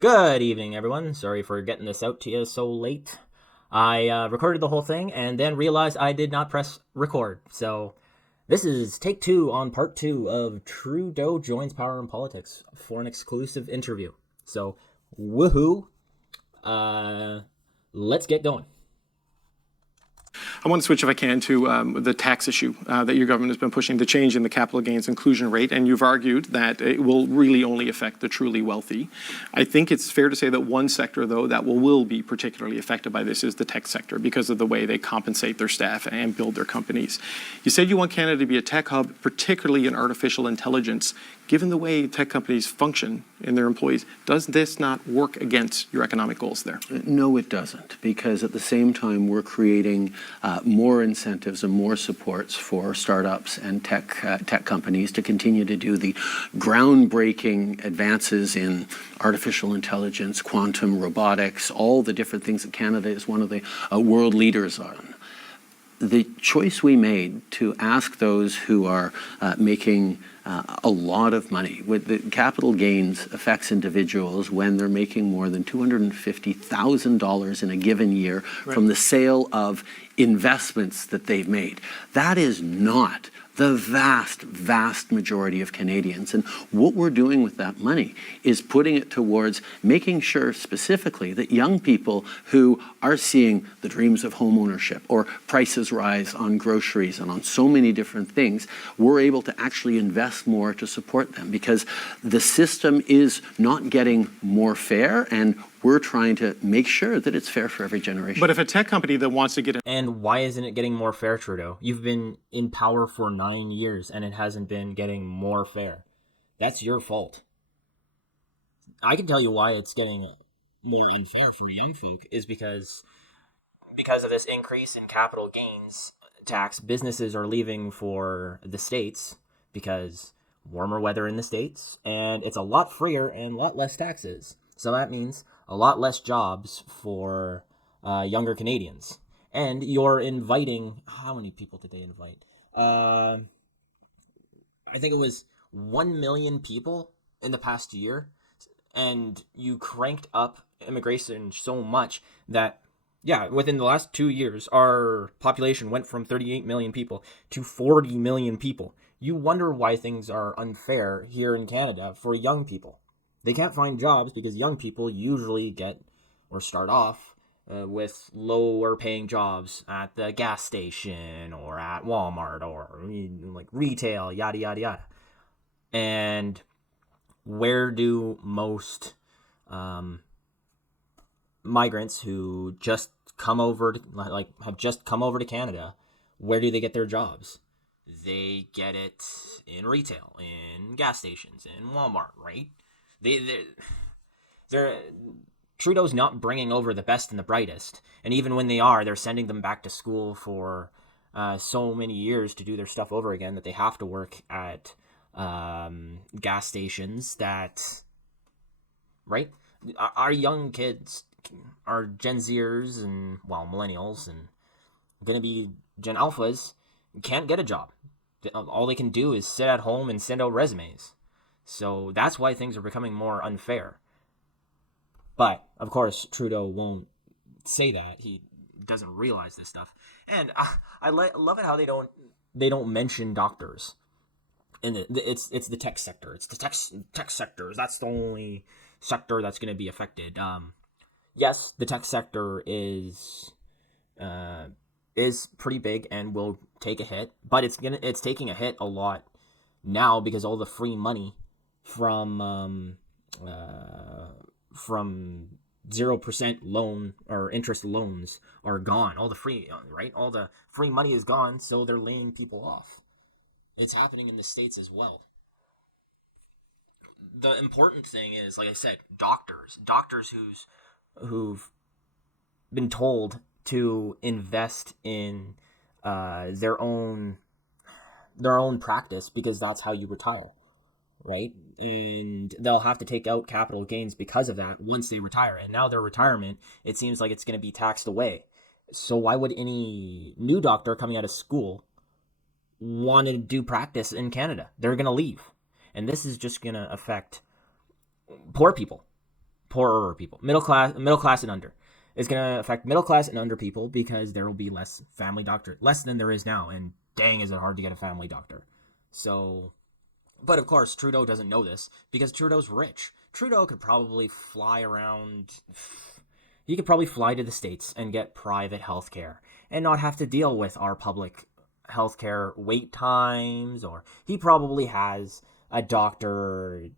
Good evening, everyone. Sorry for getting this out to you so late. I recorded the whole thing and then realized I did not press record. So this is take two on part two of Trudeau joins power in politics for an exclusive interview. So woohoo! Let's get going. I want to switch, if I can, to the tax issue that your government has been pushing, the change in the capital gains inclusion rate, and you've argued that it will really only affect the truly wealthy. I think it's fair to say that one sector, though, that will be particularly affected by this is the tech sector because of the way they compensate their staff and build their companies. You said you want Canada to be a tech hub, particularly in artificial intelligence. Given the way tech companies function in their employees, does this not work against your economic goals there? No, it doesn't, because at the same time we're creating more incentives and more supports for startups and tech companies to continue to do the groundbreaking advances in artificial intelligence, quantum robotics, all the different things that Canada is one of the world leaders on. The choice we made to ask those who are making a lot of money, with the capital gains affects individuals when they're making more than $250,000 in a given year from the sale of investments that they've made. That is not the vast majority of Canadians. And what we're doing with that money is putting it towards making sure specifically that young people who are seeing the dreams of home ownership or prices rise on groceries and on so many different things, we're able to actually invest more to support them, because the system is not getting more fair, and we're trying to make sure that it's fair for every generation. But if a tech company that wants to get in... And why isn't it getting more fair, Trudeau? You've been in power for 9 years and it hasn't been getting more fair. That's your fault. I can tell you why it's getting more unfair for young folk is because of this increase in capital gains tax. Businesses are leaving for the States because warmer weather in the States, and it's a lot freer and a lot less taxes. So that means a lot less jobs for younger Canadians. And you're inviting, how many people did they invite? I think it was 1 million people in the past year. And you cranked up immigration so much that, yeah, within the last 2 years, our population went from 38 million people to 40 million people. You wonder why things are unfair here in Canada for young people. They can't find jobs because young people usually get or start off with lower paying jobs at the gas station or at Walmart or like retail, yada, yada, yada. And where do most migrants who just come over to, have just come over to Canada, where do they get their jobs? They get it in retail, in gas stations, in Walmart, right? They're Trudeau's not bringing over the best and the brightest, and even when they are, they're sending them back to school for so many years to do their stuff over again that they have to work at gas stations. That, right? Our young kids, our Gen Zers and millennials and gonna be Gen Alphas can't get a job. All they can do is sit at home and send out resumes. So that's why things are becoming more unfair. But, of course, Trudeau won't say that. He doesn't realize this stuff. And I love it how they don't mention doctors. And it's the tech sector. It's the tech sectors. That's the only sector that's going to be affected. Yes, the tech sector is pretty big and will take a hit. But it's taking a hit a lot now because all the free money from 0% loan or interest loans are gone. All the free money is gone, so they're laying people off. It's happening in the States as well. The important thing is, like I said, doctors who've been told to invest in their own practice because that's how you retire. Right? And they'll have to take out capital gains because of that once they retire. And now their retirement, it seems like it's going to be taxed away. So why would any new doctor coming out of school want to do practice in Canada? They're going to leave. And this is just going to affect poor people. poorer people, middle class and under. It's going to affect middle class and under people because there will be less family doctor, less than there is now. And dang, is it hard to get a family doctor. So, but of course, Trudeau doesn't know this because Trudeau's rich. Trudeau could probably fly around. He could probably fly to the States and get private health care and not have to deal with our public healthcare wait times, or he probably has a doctor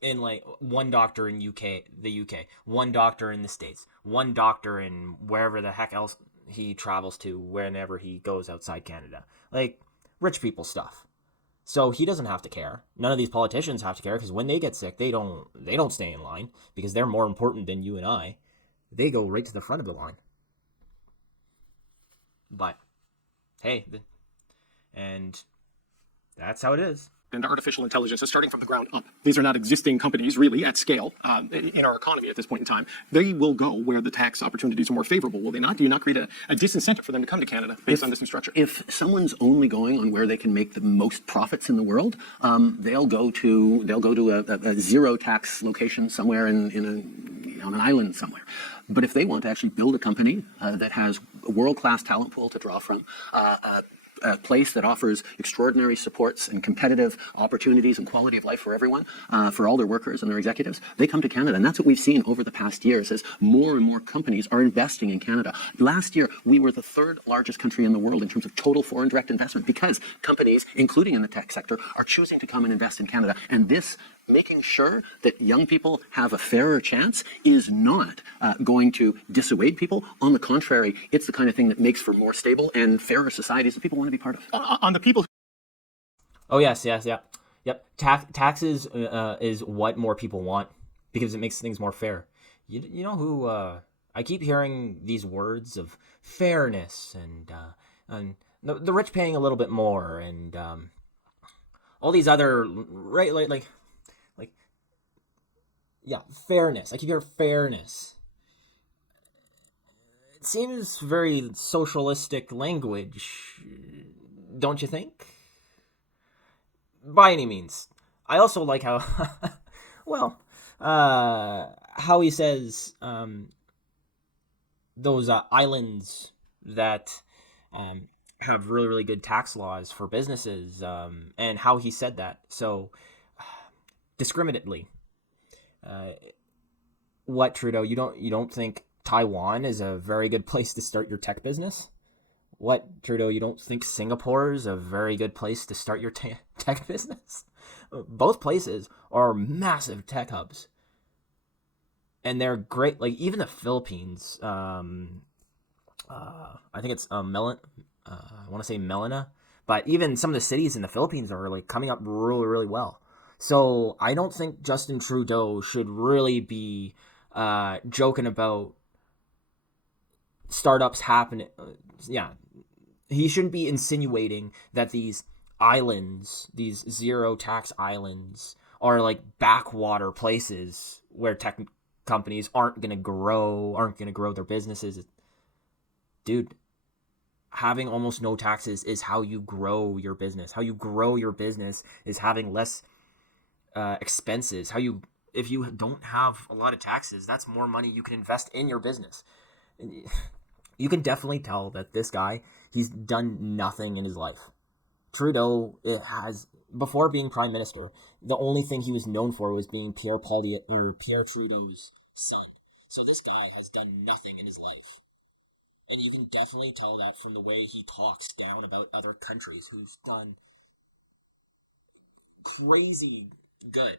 in like one doctor in the UK, one doctor in the States, one doctor in wherever the heck else he travels to whenever he goes outside Canada. Like rich people stuff. So he doesn't have to care. None of these politicians have to care because when they get sick, they don't stay in line because they're more important than you and I. They go right to the front of the line. But hey, and that's how it is. And artificial intelligence is starting from the ground up. These are not existing companies really at scale in our economy at this point in time. They will go where the tax opportunities are more favorable, will they not? Do you not create a disincentive for them to come to Canada based on this new structure? If someone's only going on where they can make the most profits in the world, they'll go to a zero tax location somewhere on an island somewhere. But if they want to actually build a company that has a world-class talent pool to draw from, a place that offers extraordinary supports and competitive opportunities and quality of life for everyone, for all their workers and their executives, they come to Canada. And that's what we've seen over the past years as more and more companies are investing in Canada. Last year, we were the third largest country in the world in terms of total foreign direct investment because companies, including in the tech sector, are choosing to come and invest in Canada. And this making sure that young people have a fairer chance is not going to dissuade people. On the contrary, it's the kind of thing that makes for more stable and fairer societies that people want to be part of. On the people. Oh yes, yeah, yep. Taxes is what more people want because it makes things more fair. You know who I keep hearing these words of fairness and the rich paying a little bit more and all these other like yeah, fairness. I keep hearing fairness. It seems very socialistic language, don't you think? By any means. I also like how, well, how he says those islands that have really, really good tax laws for businesses, and how he said that so discriminately. What, Trudeau? You don't think Taiwan is a very good place to start your tech business? What, Trudeau? You don't think Singapore is a very good place to start your tech business? Both places are massive tech hubs, and they're great. Like even the Philippines. I think it's I want to say Melina, but even some of the cities in the Philippines are like coming up really, really well. So I don't think Justin Trudeau should really be joking about startups happening. He shouldn't be insinuating that these islands, these zero tax islands, are like backwater places where tech companies aren't going to grow their businesses. Dude, having almost no taxes is how you grow your business. How you grow your business is having less expenses. If you don't have a lot of taxes, that's more money you can invest in your business. You can definitely tell that this guy, he's done nothing in his life. Trudeau has, before being prime minister, the only thing he was known for was being Pierre Trudeau's son. So this guy has done nothing in his life. And you can definitely tell that from the way he talks down about other countries who's done crazy good,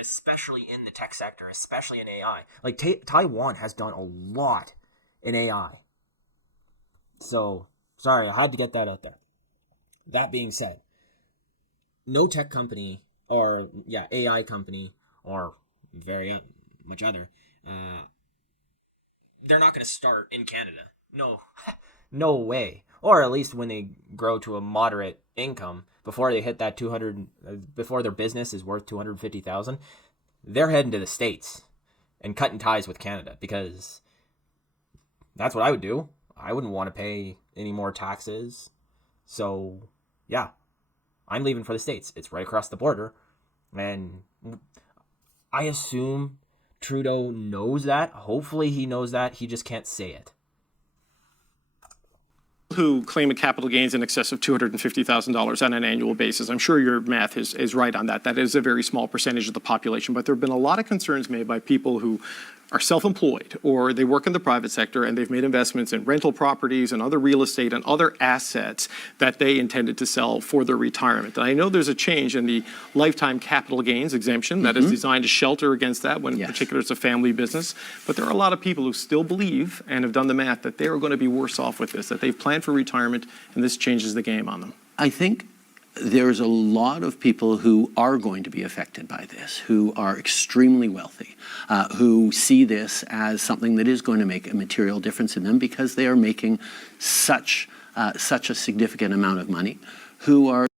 especially in the tech sector, especially in AI. Like Taiwan has done a lot in AI. So, sorry, I had to get that out there. That being said, no tech company or AI company or very much other, they're not going to start in Canada. No, no way. Or at least when they grow to a moderate income, before they hit that 200, before their business is worth 250,000, they're heading to the States and cutting ties with Canada, because that's what I would do. I wouldn't want to pay any more taxes. So, yeah, I'm leaving for the States. It's right across the border. And I assume Trudeau knows that. Hopefully he knows that. He just can't say it. Who claim a capital gains in excess of $250,000 on an annual basis. I'm sure your math is right on that. That is a very small percentage of the population, but there have been a lot of concerns made by people who are self-employed or they work in the private sector and they've made investments in rental properties and other real estate and other assets that they intended to sell for their retirement. And I know there's a change in the lifetime capital gains exemption that is designed to shelter against that when in particular it's a family business. But there are a lot of people who still believe and have done the math that they are going to be worse off with this, that they've planned for retirement and this changes the game on them. I think there's a lot of people who are going to be affected by this, who are extremely wealthy, who see this as something that is going to make a material difference in them because they are making such a significant amount of money, who are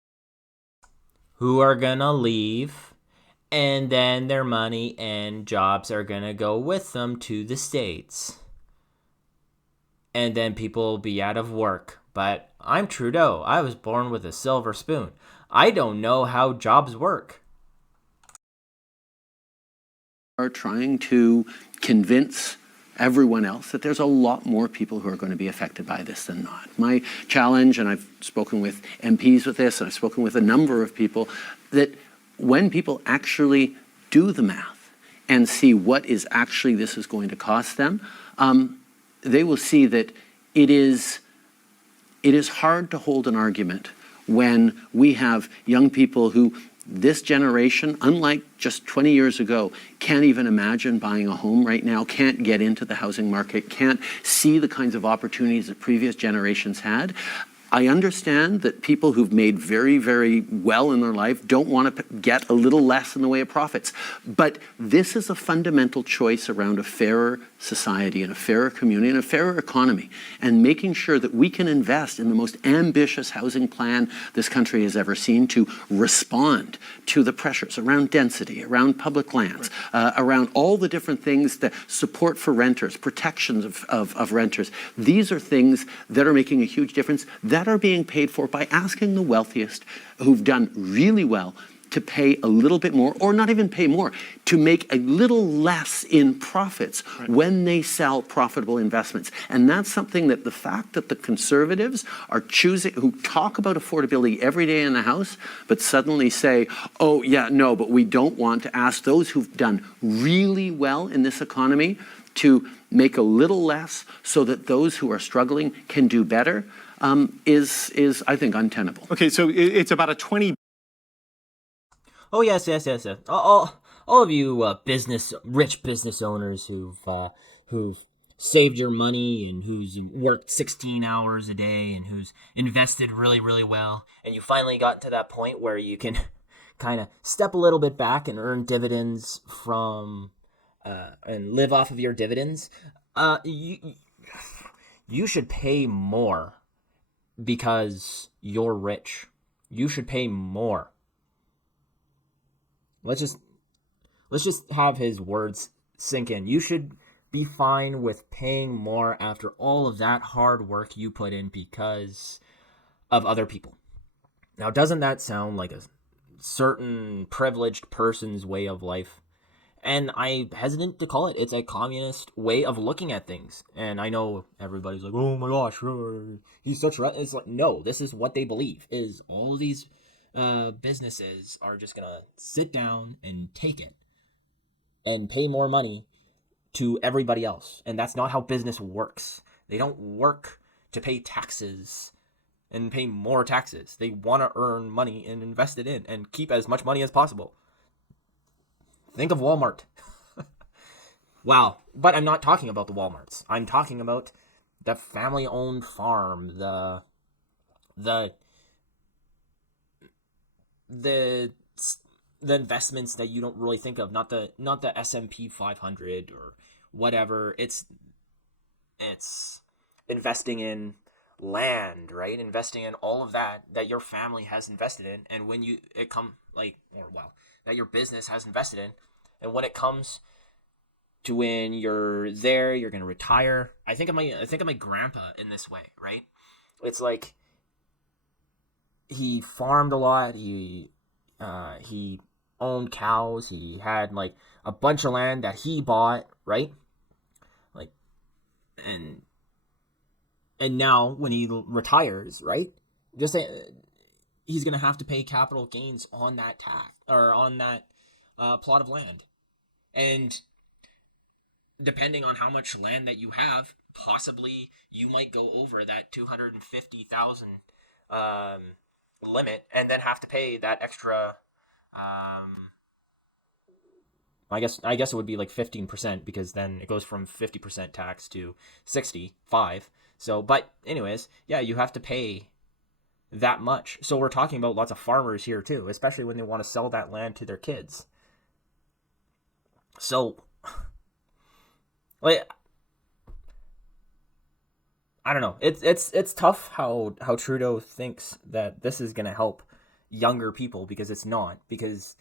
gonna leave, and then their money and jobs are gonna go with them to the States. And then people will be out of work. But I'm Trudeau. I was born with a silver spoon. I don't know how jobs work. Are trying to convince everyone else that there's a lot more people who are going to be affected by this than not. My challenge, and I've spoken with MPs with this, and I've spoken with a number of people, that when people actually do the math and see what is actually this is going to cost them, they will see that it is hard to hold an argument when we have young people who, this generation, unlike just 20 years ago, can't even imagine buying a home right now, can't get into the housing market, can't see the kinds of opportunities that previous generations had. I understand that people who've made very, very well in their life don't want to get a little less in the way of profits. But this is a fundamental choice around a fairer society and a fairer community and a fairer economy, and making sure that we can invest in the most ambitious housing plan this country has ever seen to respond to the pressures around density, around public lands, around all the different things, that support for renters, protections of renters. These are things that are making a huge difference, that are being paid for by asking the wealthiest who've done really well to pay a little bit more, or not even pay more, to make a little less in profits when they sell profitable investments. And that's something that the fact that the Conservatives are choosing, who talk about affordability every day in the House, but suddenly say, oh yeah, no, but we don't want to ask those who've done really well in this economy to make a little less so that those who are struggling can do better, is I think, untenable. Okay, so it's about a 20. Oh yes. All of you rich business owners who've saved your money and who's worked 16 hours a day and who's invested really, really well, and you finally got to that point where you can kind of step a little bit back and earn dividends from and live off of your dividends. You should pay more because you're rich. You should pay more. Let's just have his words sink in. You should be fine with paying more after all of that hard work you put in because of other people. Now, doesn't that sound like a certain privileged person's way of life? And I'm hesitant to call it. It's a communist way of looking at things. And I know everybody's like, oh my gosh, he's such right. It's like, no, this is what they believe, is all of these businesses are just going to sit down and take it and pay more money to everybody else. And that's not how business works. They don't work to pay taxes and pay more taxes. They want to earn money and invest it in and keep as much money as possible. Think of Walmart. Wow. But I'm not talking about the Walmarts. I'm talking about the family-owned farm, the investments that you don't really think of, not the S&P 500 or whatever. It's investing in land, right? Investing in all of that your family has invested in, and when that your business has invested in, and when it comes to when you're there, you're gonna retire. I think of my grandpa in this way, right? It's like he farmed a lot. He owned cows. He had like a bunch of land that he bought, right? Like, and now when he retires, right? Just say he's gonna have to pay capital gains on that tax or on that plot of land, and depending on how much land that you have, possibly you might go over that 250,000 limit, and then have to pay that extra. I guess it would be like 15% because then it goes from 50% tax to 65. So, but anyways, yeah, you have to pay that much. So we're talking about lots of farmers here too, especially when they want to sell that land to their kids. So, like, I don't know. It's tough how Trudeau thinks that this is gonna help younger people, because it's not. Because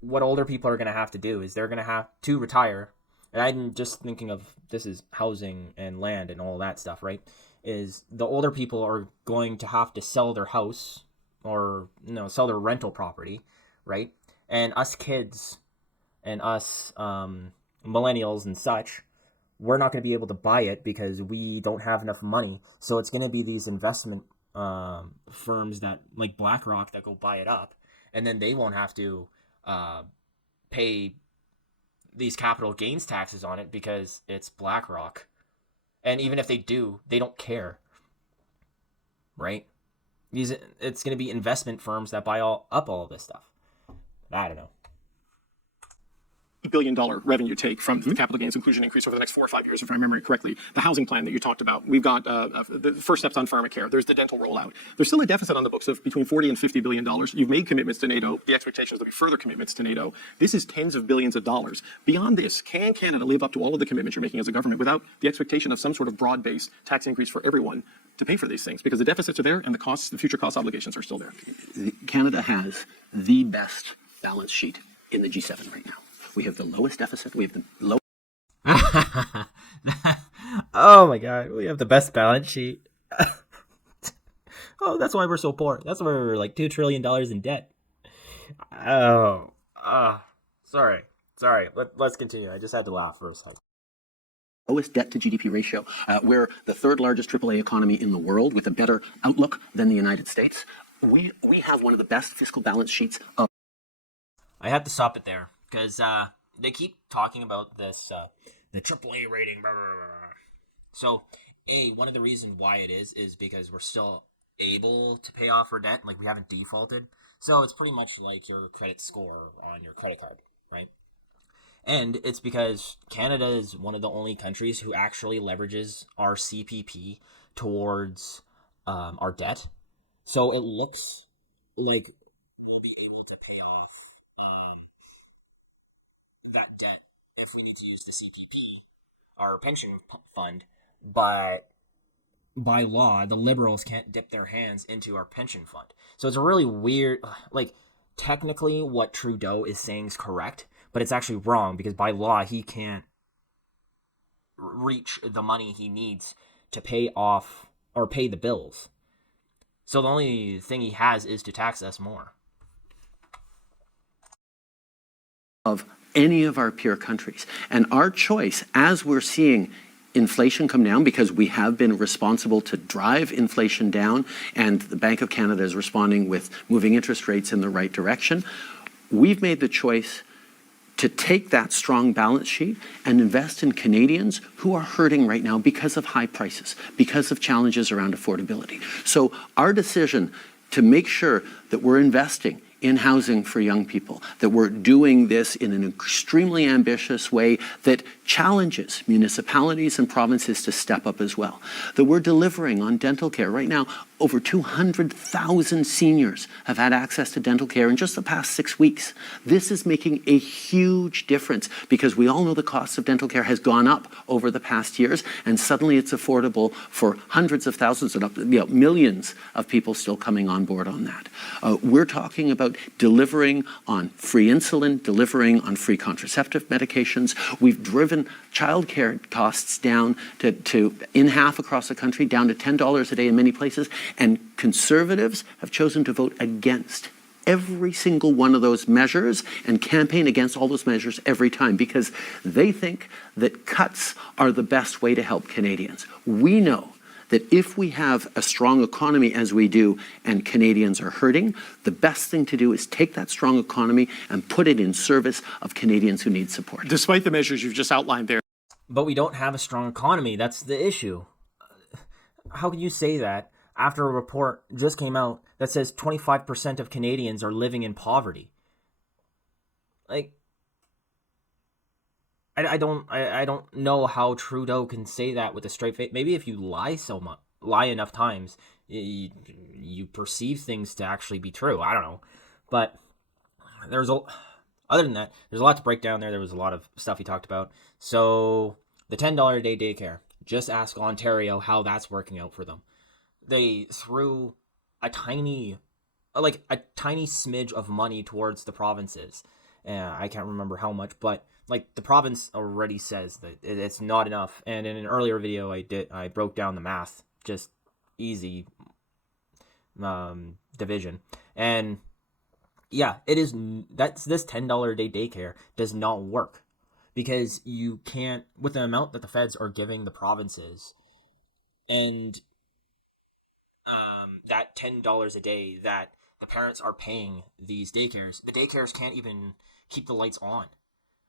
what older people are gonna have to do is they're gonna have to retire. And I'm just thinking of this is housing and land and all that stuff, right? Is the older people are going to have to sell their house or sell their rental property, right? And us kids and us millennials and such, we're not going to be able to buy it because we don't have enough money. So it's going to be these investment firms that like BlackRock that go buy it up, and then they won't have to pay these capital gains taxes on it because it's BlackRock. And even if they do, they don't care, right? It's going to be investment firms that buy up all of this stuff. I don't know. $8 billion revenue take from the capital gains inclusion increase over the next 4 or 5 years, if I remember it correctly. The housing plan that you talked about, we've got the first steps on pharmacare. There's the dental rollout. There's still a deficit on the books of between $40 and $50 billion. You've made commitments to NATO. The expectation is there'll be further commitments to NATO. This is tens of billions of dollars. Beyond this, can Canada live up to all of the commitments you're making as a government without the expectation of some sort of broad-based tax increase for everyone to pay for these things? Because the deficits are there and the future cost obligations are still there. Canada has the best balance sheet in the G7 right now. We have the lowest deficit. We have the low. Oh my God, we have the best balance sheet. Oh, that's why we're so poor. That's why we're like $2 trillion in debt. Oh, sorry. Let's continue. I just had to laugh for a second. Lowest debt to GDP ratio. We're the third largest AAA economy in the world with a better outlook than the United States. We have one of the best fiscal balance sheets of. I had to stop it there because they keep talking about this, the AAA rating. Blah, blah, blah, blah. So, one of the reasons why it is because we're still able to pay off our debt. Like, we haven't defaulted. So it's pretty much like your credit score on your credit card, right? And it's because Canada is one of the only countries who actually leverages our CPP towards our debt. So it looks like we'll be able to pay off that debt if we need to use the CPP, our pension fund. But by law, the Liberals can't dip their hands into our pension fund. So it's a really weird, like, technically what Trudeau is saying is correct, but it's actually wrong because by law, he can't reach the money he needs to pay off or pay the bills. So the only thing he has is to tax us more. Of any of our peer countries. And our choice, as we're seeing inflation come down, because we have been responsible to drive inflation down, and the Bank of Canada is responding with moving interest rates in the right direction, we've made the choice to take that strong balance sheet and invest in Canadians who are hurting right now because of high prices, because of challenges around affordability. So our decision to make sure that we're investing in housing for young people, that we're doing this in an extremely ambitious way that challenges municipalities and provinces to step up as well, that we're delivering on dental care. Right now, over 200,000 seniors have had access to dental care in just the past 6 weeks. This is making a huge difference because we all know the cost of dental care has gone up over the past years, and suddenly it's affordable for hundreds of thousands and millions of people still coming on board on that. We're talking about delivering on free insulin, delivering on free contraceptive medications. We've driven childcare costs down to in half across the country, down to $10 a day in many places. And Conservatives have chosen to vote against every single one of those measures and campaign against all those measures every time because they think that cuts are the best way to help Canadians. We know that if we have a strong economy as we do and Canadians are hurting, the best thing to do is take that strong economy and put it in service of Canadians who need support. Despite the measures you've just outlined there. But we don't have a strong economy. That's the issue. How can you say that after a report just came out that says 25% of Canadians are living in poverty? Like, I don't know how Trudeau can say that with a straight face. Maybe if you lie enough times, you perceive things to actually be true. I don't know, but other than that, there's a lot to break down there. There was a lot of stuff he talked about. So the $10 a day daycare. Just ask Ontario how that's working out for them. They threw a tiny smidge of money towards the provinces. I can't remember how much, but like the province already says that it's not enough. And in an earlier video I broke down the math, just easy division. And yeah, this $10 a day daycare does not work because you can't, with the amount that the feds are giving the provinces and that $10 a day that the parents are paying these daycares, the daycares can't even keep the lights on,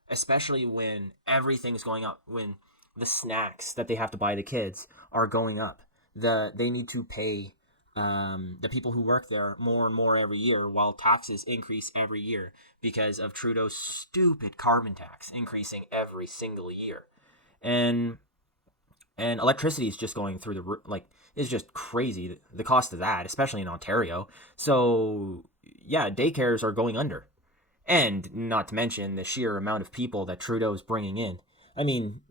especially when everything's going up, when the snacks that they have to buy the kids are going up. They need to pay the people who work there more and more every year, while taxes increase every year because of Trudeau's stupid carbon tax increasing every single year. And electricity is just going through the roof. Like, it's just crazy, the cost of that, especially in Ontario. So yeah, daycares are going under. And not to mention the sheer amount of people that Trudeau is bringing in. I mean,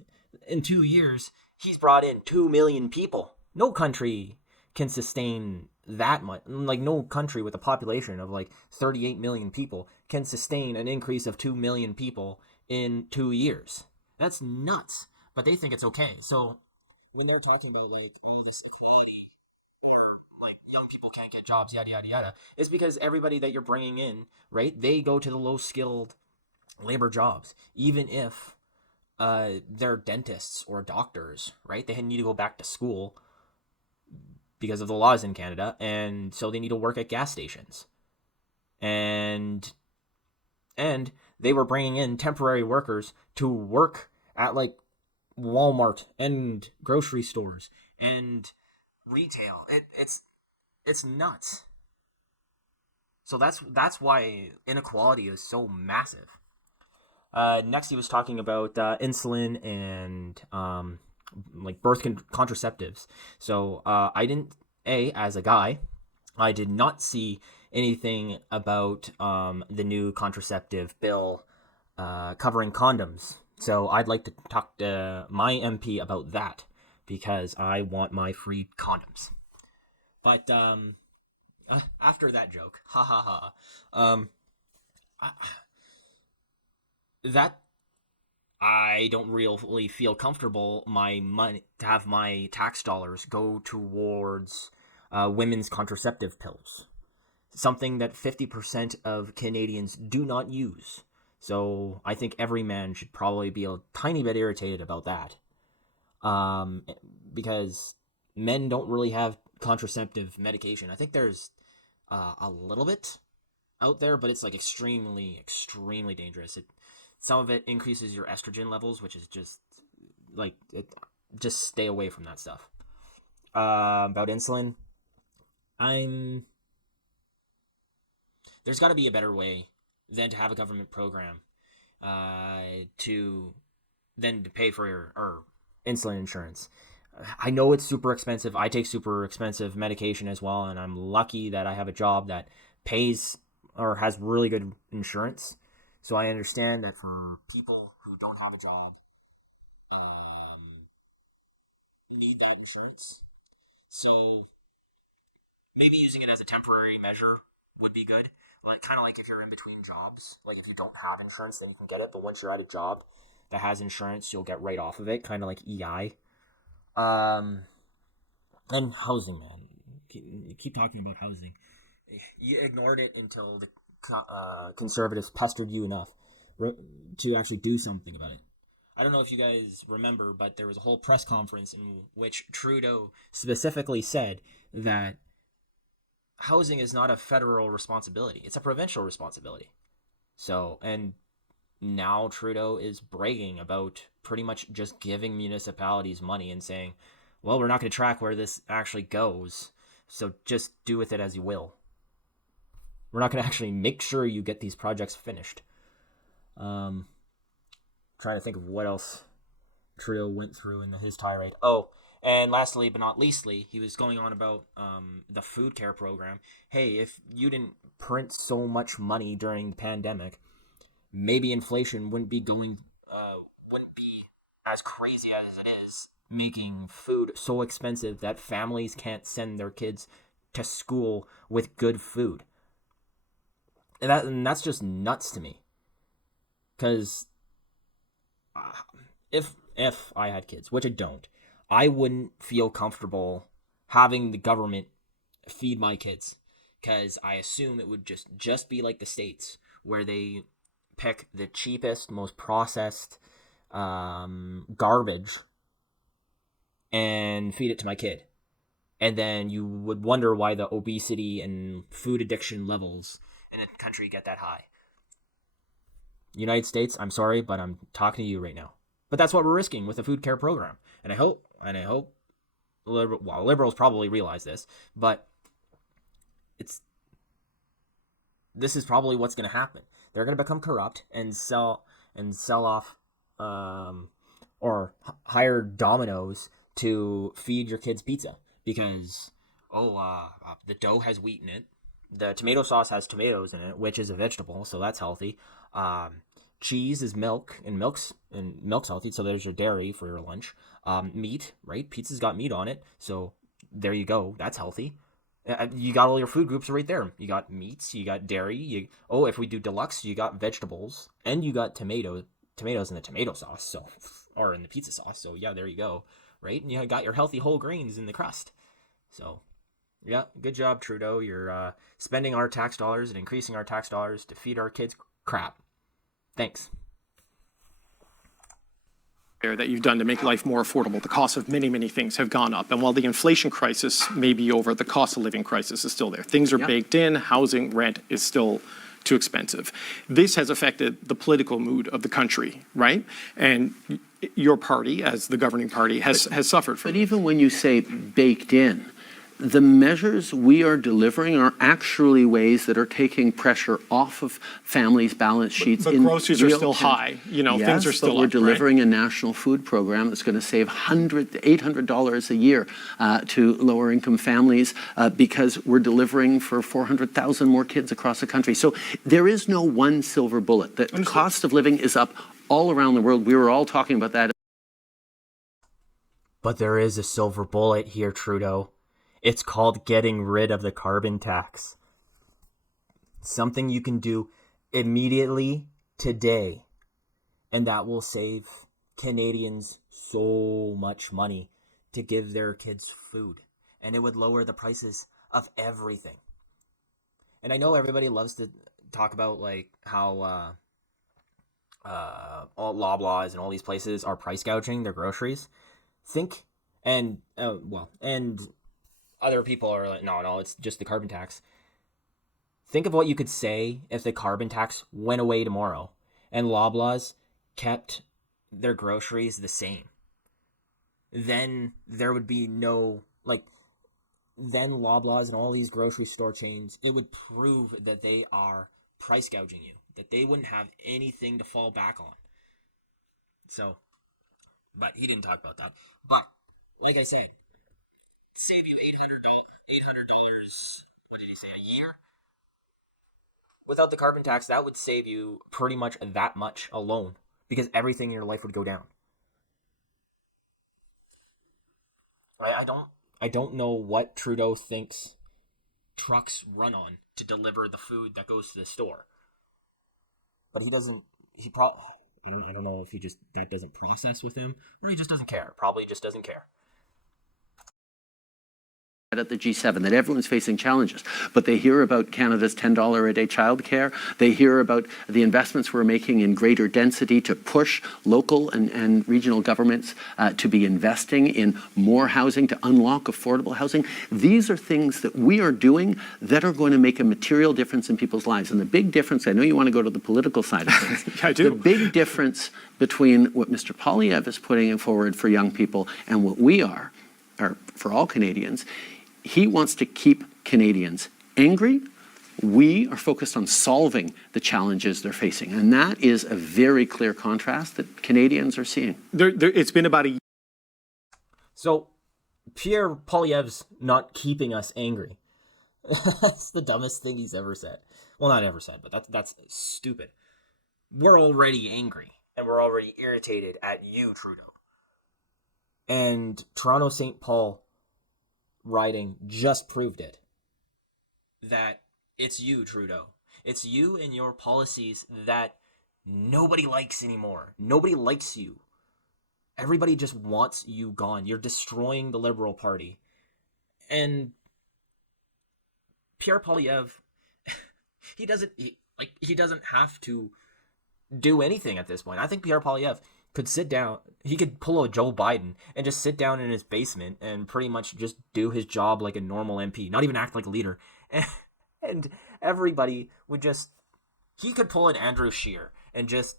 in 2 years, he's brought in 2 million people. No country can sustain that much. Like, no country with a population of like 38 million people can sustain an increase of 2 million people in 2 years. That's nuts. But they think it's okay. So when they're talking about like all this equality where like young people can't get jobs, yada yada yada, it's because everybody that you're bringing in, right, they go to the low skilled labor jobs, even if they're dentists or doctors, right? They need to go back to school because of the laws in Canada, and so they need to work at gas stations. And they were bringing in temporary workers to work at like Walmart and grocery stores and retail. It's nuts. So that's why inequality is so massive. Next, he was talking about insulin and like birth contraceptives. So as a guy, I did not see anything about the new contraceptive bill covering condoms. So I'd like to talk to my MP about that because I want my free condoms. But after that joke, ha ha ha, that I don't really feel comfortable my money to have my tax dollars go towards women's contraceptive pills, something that 50% of Canadians do not use. So I think every man should probably be a tiny bit irritated about that, because men don't really have contraceptive medication. I think there's a little bit out there, but it's like extremely, extremely dangerous. Some of it increases your estrogen levels, which is just like just stay away from that stuff. About insulin, there's got to be a better way than to have a government program to pay for your insulin insurance. I know it's super expensive. I take super expensive medication as well, and I'm lucky that I have a job that pays or has really good insurance. So I understand that for people who don't have a job, need that insurance. So maybe using it as a temporary measure would be good. Like, kind of like if you're in between jobs, like if you don't have insurance, then you can get it. But once you're at a job that has insurance, you'll get right off of it, kind of like EI. And housing, man. Keep talking about housing. You ignored it until the conservatives pestered you enough to actually do something about it. I don't know if you guys remember, but there was a whole press conference in which Trudeau specifically said that housing is not a federal responsibility, it's a provincial responsibility. So, and now Trudeau is bragging about pretty much just giving municipalities money and saying, well, we're not going to track where this actually goes, so just do with it as you will. We're not going to actually make sure you get these projects finished. Trying to think of what else Trudeau went through in his tirade. Oh, and lastly but not leastly, he was going on about the food care program. Hey, if you didn't print so much money during the pandemic, maybe inflation wouldn't be as crazy as it is, making food so expensive that families can't send their kids to school with good food. And that's just nuts to me. Because if I had kids, which I don't, I wouldn't feel comfortable having the government feed my kids, because I assume it would just be like the States, where they pick the cheapest, most processed garbage and feed it to my kid. And then you would wonder why the obesity and food addiction levels in a country get that high. United States, I'm sorry, but I'm talking to you right now. But that's what we're risking with the food care program. And I hope, liberals probably realize this, but this is probably what's going to happen. They're going to become corrupt and sell off, or hire Domino's to feed your kids pizza because the dough has wheat in it. The tomato sauce has tomatoes in it, which is a vegetable, so that's healthy. Cheese is milk, and milk's healthy, so there's your dairy for your lunch. Meat, right? Pizza's got meat on it, so there you go. That's healthy. You got all your food groups right there. You got meats, you got dairy. If we do deluxe, you got vegetables, and you got tomatoes in the tomato sauce, so or in the pizza sauce. So yeah, there you go, right? And you got your healthy whole grains in the crust. So yeah, good job, Trudeau. You're spending our tax dollars and increasing our tax dollars to feed our kids crap. Thanks. That you've done to make life more affordable. The cost of many, many things have gone up. And while the inflation crisis may be over, the cost of living crisis is still there. Things are baked in. Housing, rent is still too expensive. This has affected the political mood of the country, right? And your party, as the governing party, has suffered from it. But even when you say baked in, the measures we are delivering are actually ways that are taking pressure off of families' balance sheets. But groceries are still high. Yes, things are still but we're up, delivering right? a national food program that's going to save $800 a year to lower-income families because we're delivering for 400,000 more kids across the country. So there is no one silver bullet. The cost of living is up all around the world. We were all talking about that. But there is a silver bullet here, Trudeau. It's called getting rid of the carbon tax. Something you can do immediately today, and that will save Canadians so much money to give their kids food, and it would lower the prices of everything. And I know everybody loves to talk about like how all Loblaws and all these places are price gouging their groceries. And other people are like, no, it's just the carbon tax. Think of what you could say if the carbon tax went away tomorrow and Loblaws kept their groceries the same. Then there would be then Loblaws and all these grocery store chains, it would prove that they are price gouging you, that they wouldn't have anything to fall back on. So, but he didn't talk about that. But, like I said, save you $800. What did he say? A year? Without the carbon tax, that would save you pretty much that much alone, because everything in your life would go down. I don't know what Trudeau thinks trucks run on to deliver the food that goes to the store, but he doesn't. I don't know if that doesn't process with him, or he just doesn't care. Probably just doesn't care. at the G7, that everyone's facing challenges, but they hear about Canada's $10 a day childcare. They hear about the investments we're making in greater density to push local and regional governments to be investing in more housing, to unlock affordable housing. These are things that we are doing that are going to make a material difference in people's lives. And the big difference, I know you want to go to the political side of things. I do. The big difference between what Mr. Poilievre is putting forward for young people and what we are for all Canadians, he wants to keep Canadians angry. We are focused on solving the challenges they're facing. And that is a very clear contrast that Canadians are seeing. It's been about a year. So Pierre Poilievre's not keeping us angry. That's the dumbest thing he's ever said. Well, not ever said, but that's stupid. We're already angry, and we're already irritated at you, Trudeau. And Toronto St. Paul riding just proved it. That it's you, Trudeau. It's you and your policies that nobody likes anymore. Nobody likes you. Everybody just wants you gone. You're destroying the Liberal Party. And Pierre Poilievre, he doesn't have to do anything at this point. I think Pierre Poilievre could sit down, he could pull a Joe Biden and just sit down in his basement and pretty much just do his job like a normal MP, not even act like a leader. And everybody would just, he could pull an Andrew Scheer and just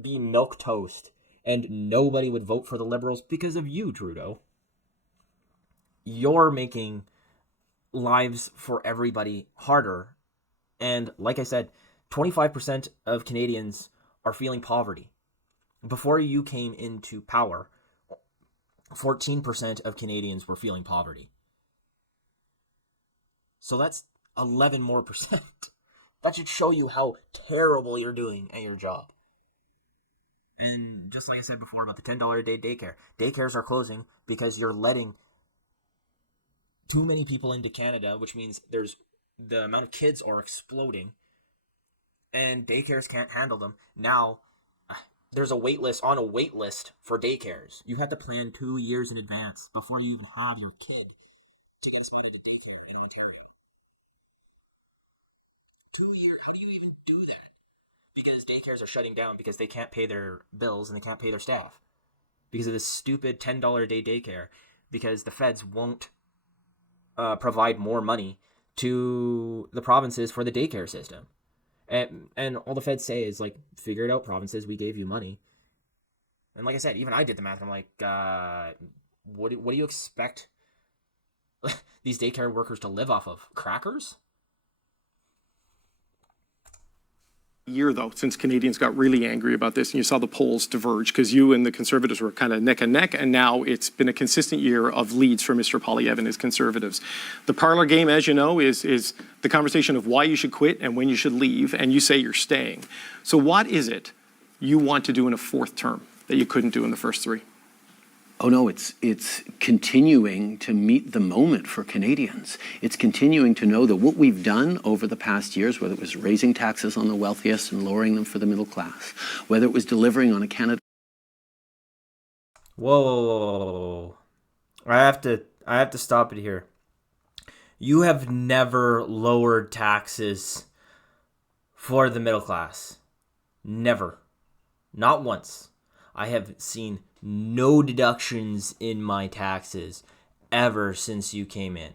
be milquetoast, and nobody would vote for the Liberals because of you, Trudeau. You're making lives for everybody harder. And like I said, 25% of Canadians are feeling poverty. Before you came into power, 14% of Canadians were feeling poverty. So that's 11 more percent. That should show you how terrible you're doing at your job. And just like I said before about the $10 a day daycare, daycares are closing because you're letting too many people into Canada, which means the amount of kids are exploding, and daycares can't handle them. Now, there's a wait list for daycares. You have to plan 2 years in advance before you even have your kid to get a spot at a daycare in Ontario. 2 years? How do you even do that? Because daycares are shutting down because they can't pay their bills and they can't pay their staff. Because of this stupid $10 a day daycare. Because the feds won't provide more money to the provinces for the daycare system. And all the feds say is, like, figure it out, provinces, we gave you money. And like I said, even I did the math. I'm like, what do you expect these daycare workers to live off of? Crackers? Year, though, since Canadians got really angry about this, and you saw the polls diverge because you and the Conservatives were kind of neck and neck, and now it's been a consistent year of leads for Mr. Poilievre and his Conservatives. The parlor game, as you know, is the conversation of why you should quit and when you should leave, and you say you're staying. So what is it you want to do in a fourth term that you couldn't do in the first three? Oh no, it's continuing to meet the moment for Canadians. It's continuing to know that what we've done over the past years, whether it was raising taxes on the wealthiest and lowering them for the middle class, whether it was delivering on a Canada... Whoa. I have to stop it here. You have never lowered taxes for the middle class. Never. Not once. I have seen no deductions in my taxes ever since you came in.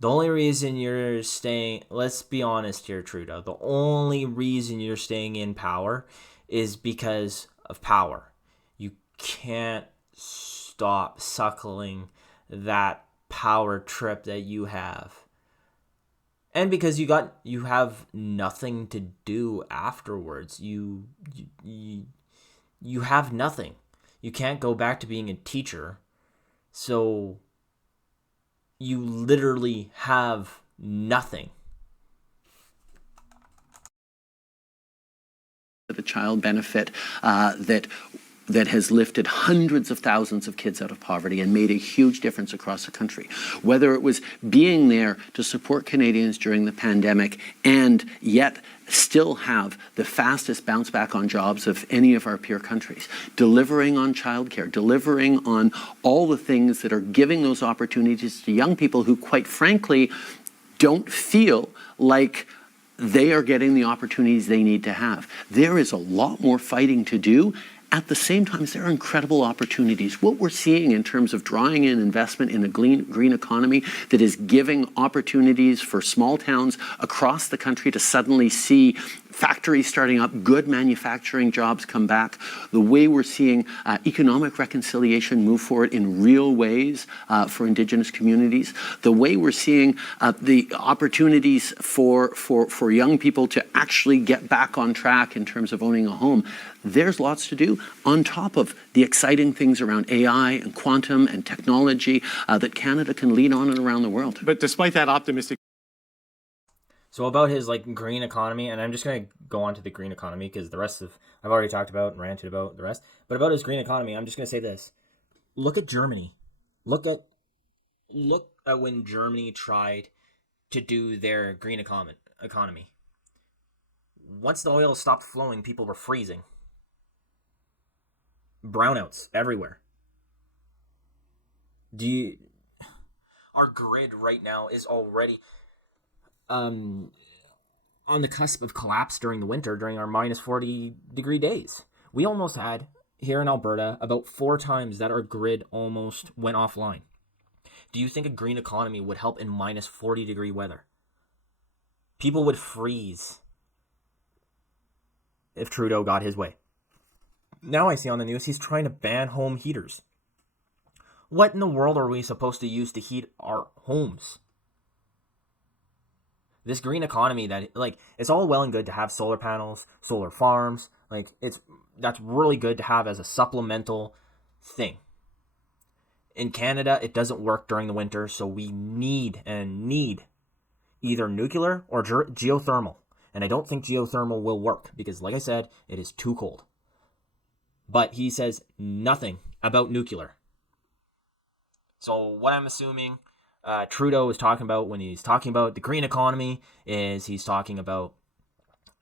The only reason you're staying, let's be honest here, Trudeau, the only reason you're staying in power is because of power. You can't stop suckling that power trip that you have. And because you have nothing to do afterwards. You have nothing. You can't go back to being a teacher. So you literally have nothing. The child benefit that that has lifted hundreds of thousands of kids out of poverty and made a huge difference across the country. Whether it was being there to support Canadians during the pandemic and yet still have the fastest bounce back on jobs of any of our peer countries, delivering on childcare, delivering on all the things that are giving those opportunities to young people who, quite frankly, don't feel like they are getting the opportunities they need to have. There is a lot more fighting to do. At the same time, there are incredible opportunities. What we're seeing in terms of drawing in investment in a green economy that is giving opportunities for small towns across the country to suddenly see factories starting up, good manufacturing jobs come back, the way we're seeing economic reconciliation move forward in real ways for Indigenous communities, the way we're seeing the opportunities for young people to actually get back on track in terms of owning a home. There's lots to do on top of the exciting things around AI and quantum and technology that Canada can lead on and around the world. But despite that optimistic... So about his green economy, and I'm just going to go on to the green economy because the rest of I've already talked about and ranted about the rest. But about his green economy, I'm just going to say this. Look at Germany. Look at when Germany tried to do their green economy. Once the oil stopped flowing, people were freezing. Brownouts everywhere. Our grid right now is already on the cusp of collapse during the winter, during our minus 40 degree days. We almost had, here in Alberta, about 4 times that our grid almost went offline. Do you think a green economy would help in minus 40 degree weather? People would freeze if Trudeau got his way. Now I see on the news he's trying to ban home heaters. What in the world are we supposed to use to heat our homes? This green economy that, it's all well and good to have solar panels, solar farms. That's really good to have as a supplemental thing. In Canada, it doesn't work during the winter, so we need either nuclear or geothermal. And I don't think geothermal will work because, like I said, it is too cold. But he says nothing about nuclear. So what I'm assuming Trudeau is talking about when he's talking about the green economy is he's talking about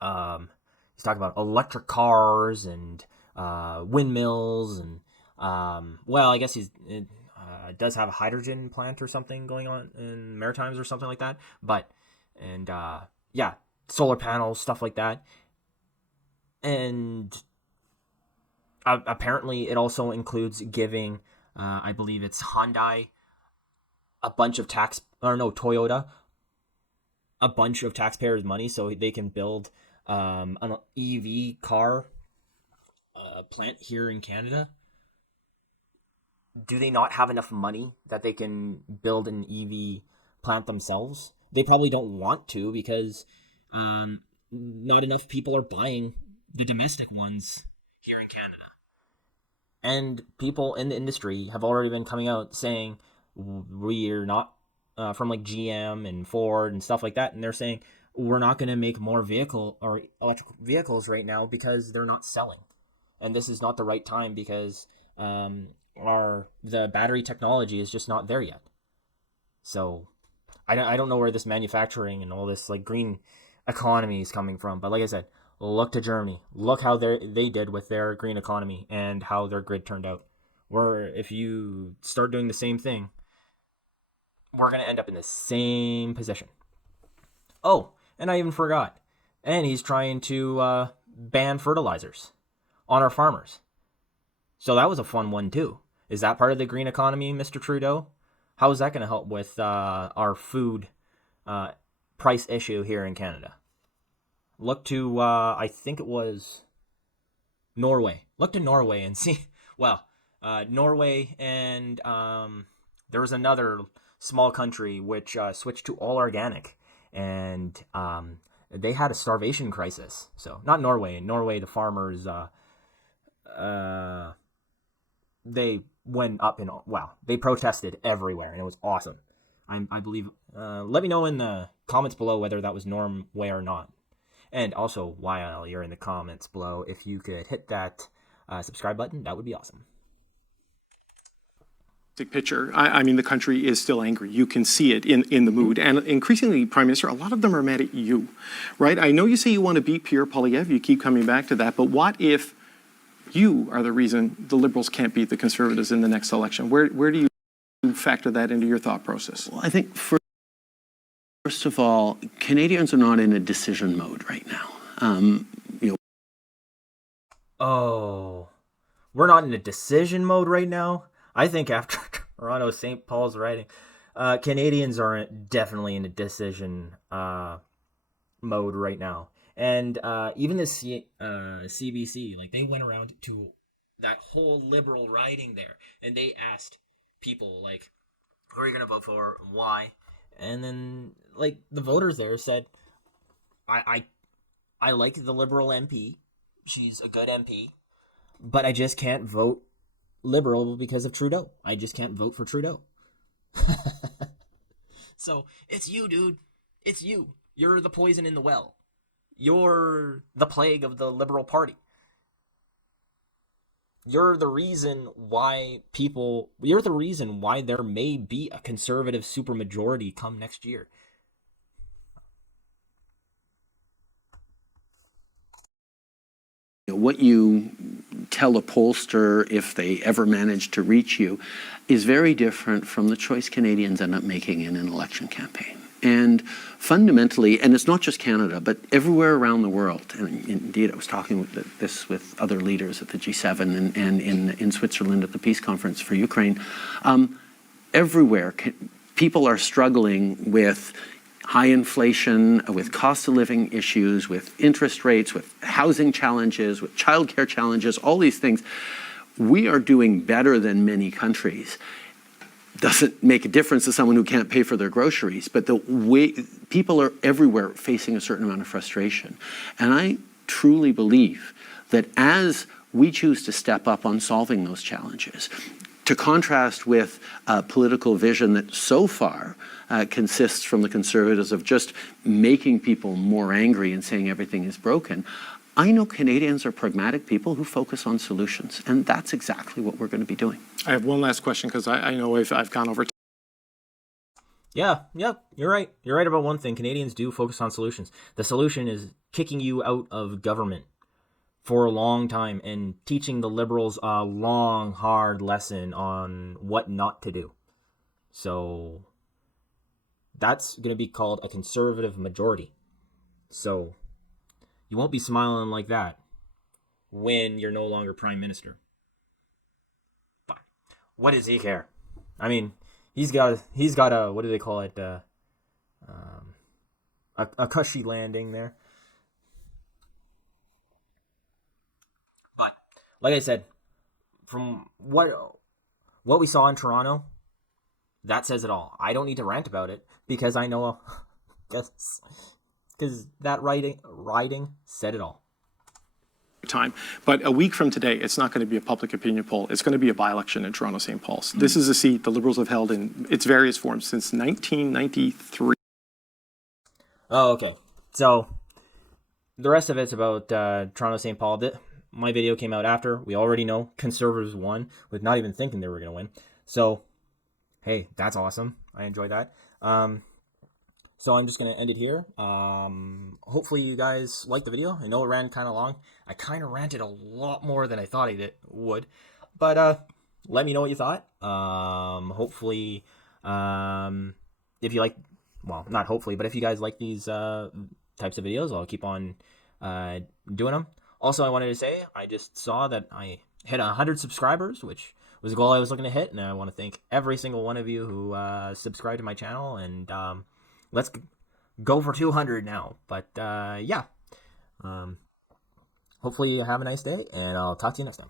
electric cars and windmills and I guess he does have a hydrogen plant or something going on in Maritimes or something like that. But solar panels, stuff like that, and apparently it also includes giving I believe it's Hyundai a bunch of Toyota a bunch of taxpayers' money so they can build an EV car plant here in Canada. Do they not have enough money that they can build an EV plant themselves? They probably don't want to because not enough people are buying the domestic ones here in Canada. And people in the industry have already been coming out saying we're not from GM and Ford and stuff like that, and they're saying we're not going to make more electric vehicles right now because they're not selling, and this is not the right time because the battery technology is just not there yet. So I don't know where this manufacturing and all this green economy is coming from, but like I said, look to Germany. Look how they did with their green economy and how their grid turned out. Where if you start doing the same thing, we're going to end up in the same position. Oh, and I even forgot. And he's trying to ban fertilizers on our farmers. So that was a fun one too. Is that part of the green economy, Mr. Trudeau? How is that going to help with our food price issue here in Canada? Look to, I think it was Norway. Look to Norway and see. Well, Norway and there was another small country which switched to all organic, and they had a starvation crisis. So not Norway. In Norway, the farmers they went up in they protested everywhere, and it was awesome. I believe. Let me know in the comments below whether that was Norway or not. And also, while you're in the comments below, if you could hit that subscribe button, that would be awesome. Big picture, I mean, the country is still angry. You can see it in the mood. And increasingly, Prime Minister, a lot of them are mad at you, right? I know you say you want to beat Pierre Poilievre. You keep coming back to that. But what if you are the reason the Liberals can't beat the Conservatives in the next election? Where do you factor that into your thought process? Well, I think first of all, Canadians are not in a decision mode right now. Oh, we're not in a decision mode right now? I think after Toronto St. Paul's writing, Canadians are definitely in a decision mode right now. And even the CBC, like, they went around to that whole Liberal riding there, and they asked people, like, who are you going to vote for and why? And then, like, the voters there said, I like the Liberal MP. She's a good MP. But I just can't vote Liberal because of Trudeau. I just can't vote for Trudeau. So, it's you, dude. It's you. You're the poison in the well. You're the plague of the Liberal Party. You're the reason why there may be a Conservative supermajority come next year. What you tell a pollster, if they ever manage to reach you, is very different from the choice Canadians end up making in an election campaign. And fundamentally, and it's not just Canada, but everywhere around the world, and indeed I was talking with other leaders at the G7 and in Switzerland at the Peace Conference for Ukraine, everywhere people are struggling with high inflation, with cost of living issues, with interest rates, with housing challenges, with childcare challenges, all these things. We are doing better than many countries. Doesn't make a difference to someone who can't pay for their groceries, but the way people are everywhere facing a certain amount of frustration. And I truly believe that as we choose to step up on solving those challenges, to contrast with a political vision that so far consists from the Conservatives of just making people more angry and saying everything is broken, I know Canadians are pragmatic people who focus on solutions, and that's exactly what we're going to be doing. I have one last question because I know I've gone over. Yeah, you're right. You're right about one thing. Canadians do focus on solutions. The solution is kicking you out of government for a long time and teaching the Liberals a long, hard lesson on what not to do. So that's going to be called a Conservative majority. So you won't be smiling like that when you're no longer Prime Minister. But what does he care? I mean, he's got a what do they call it? A cushy landing there. But like I said, from what we saw in Toronto, that says it all. I don't need to rant about it because I know, because that riding said it all. Time. But a week from today, it's not going to be a public opinion poll. It's going to be a by-election in Toronto St. Paul's. This is a seat the Liberals have held in its various forms since 1993. Oh, okay. So the rest of it's about Toronto St. Paul. My video came out after. We already know Conservatives won with not even thinking they were going to win. So, hey, that's awesome. I enjoyed that. So I'm just going to end it here. Hopefully you guys liked the video. I know it ran kind of long. I kind of ranted a lot more than I thought I would. But let me know what you thought. Hopefully, if you like, well, not hopefully, but if you guys like these types of videos, I'll keep on doing them. Also, I wanted to say, I just saw that I hit 100 subscribers, which was a goal I was looking to hit. And I want to thank every single one of you who subscribed to my channel. And let's go for 200 now. But yeah, hopefully you have a nice day, and I'll talk to you next time.